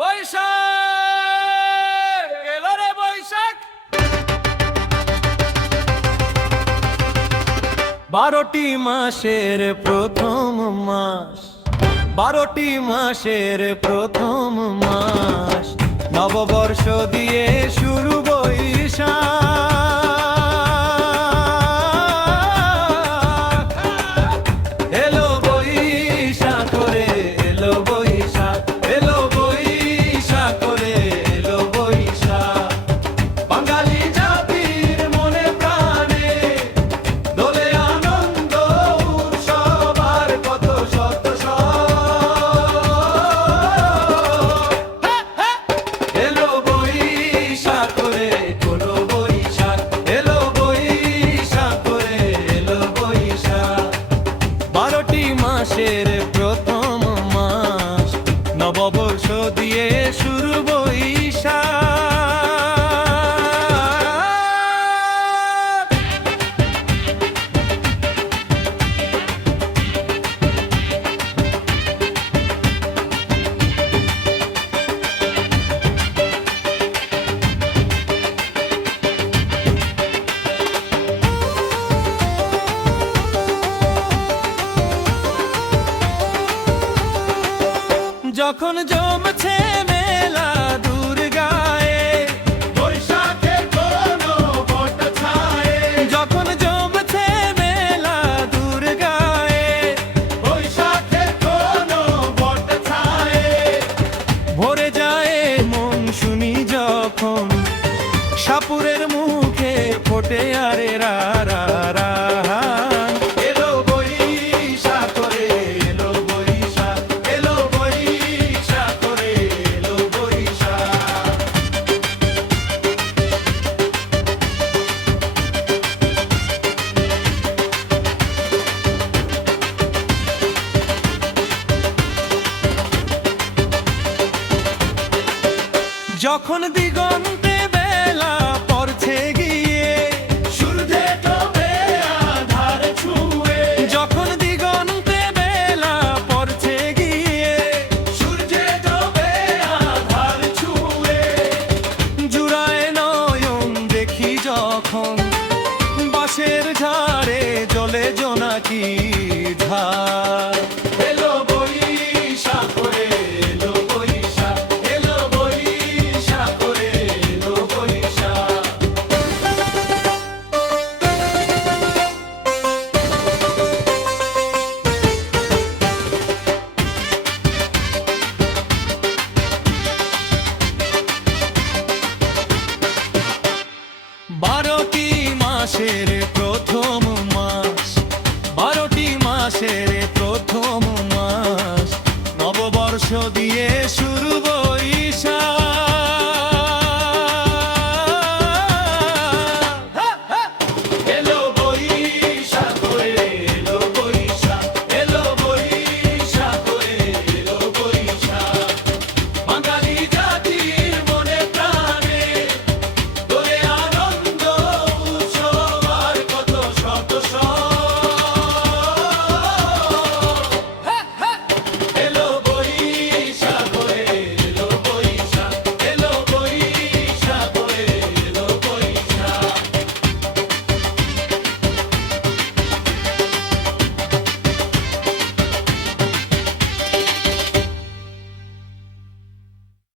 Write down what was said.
বৈশাখ এলো রে বৈশাখ, 12টি মাসের প্রথম মাস, 12টি মাসের প্রথম মাস, নববর্ষ দিয়ে শুরু বৈশাখ। এলো বৈশাখ রে এলো বৈশাখ, এলো বৈশাখ রে এলো বৈশাখ। বাঙালি জাতির মনে প্রাণে দোলে আনন্দ উৎসব আর কত শত এলো বৈশাখ রে এলো বৈশাখ, এলো বৈশাখ রে এলো বৈশাখ। 12টি মাসের প্রথম মাস, নববর্ষ দিয়ে শুরু বৈশাখ। যখন জমছে মেলা দুর্গায়, বৈশাখের কোনো বট ছায়ে। যখন জমছে মেলা দুর্গায়, বৈশাখের কোনো বট ছায়ে। ভরে যায় মন শুনি যখন সাপুরের মুখে ফোটে আরে রা রা রা। এলো বৈশাখ রে এলো বৈশাখ, এলো বৈশাখ রে এলো বৈশাখ। যখন দিগন্তে বেলা পড়ছে গিয়ে, সূর্যে ডোবে আধার ছুঁয়ে। যখন দিগন্তে বেলা পড়ছে গিয়ে, সূর্যে ডোবে আধার ছুঁয়ে। জুড়ায় নয়ন দেখি যখন বাঁশের ঝাড়ে জ্বলে জোনাকি ঝাড়। এলো বৈশাখ রে এলো বৈশাখ, এলো বৈশাখ রে এলো বৈশাখ। বারোটি মাসের প্রথম মাস, 12টি মাসের প্রথম মাস, নববর্ষ দিয়ে শুরু